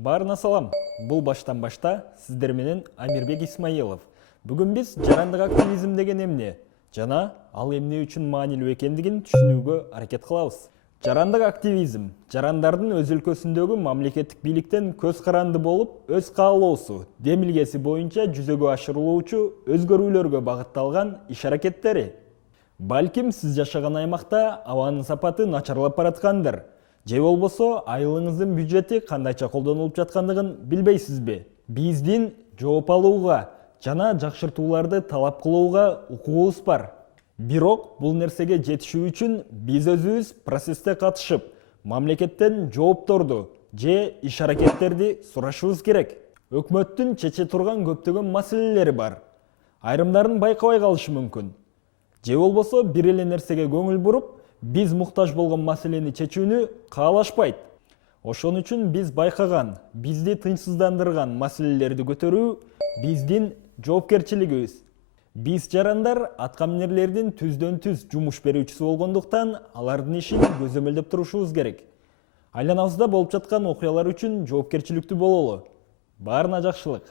Барына салам. Бұл баштан башта сіздер менен Амирбек Исмаилов. Бүгін біз жарандық активизм деген эмне жана ал эмне үчүн маанилүү экендигин түшүнүүгө аракет кылабыз. Жарандық активизм жарандардын өз өлкөсүндөгү мамлекеттик бийликтен көз каранды болуп, өз каалоосу, демилгеси боюнча жүзөгө ашырылуучу өзгөрүүлөргө багытталган иш аракеттери. Балким сиз жашаган аймакта абанын сапаты начарлап бараткандыр. Же болбосо айылыңыздын бюджети кандайча колдонулуп жаткандыгын билбейсизби? Биздин жооп алууга жана жакшыртууларды талап кылууга укугубуз бар. Бирок бул нерсеге жетишүү үчүн биз өзүбүз процессте катышып, мамлекеттен жоопторду же иш аракеттерди сурашыбыз керек. Өкмөттүн чече турган көптөгөн маселелери бар. Айрымдарын байкабай калышы мүмкүн. Же болбосо бир эле нерсеге көңүл буруп, биз муктаж болгон маселени чечүүнү каалашпайт. Ошон үчүн биз байкаган, бизди тынчсыздандырган маселелерди көтөрүү биздин жоопкерчилигибиз. Биз жарандар аткаминерлердин түздөн түз жумуш берүүчүсү болгондуктан, алардын ишин көзөмөлдөп турушубуз керек. Айланабызда болуп жаткан окуялар үчүн жоопкерчиликтүү бололу. Баарына жакшылык.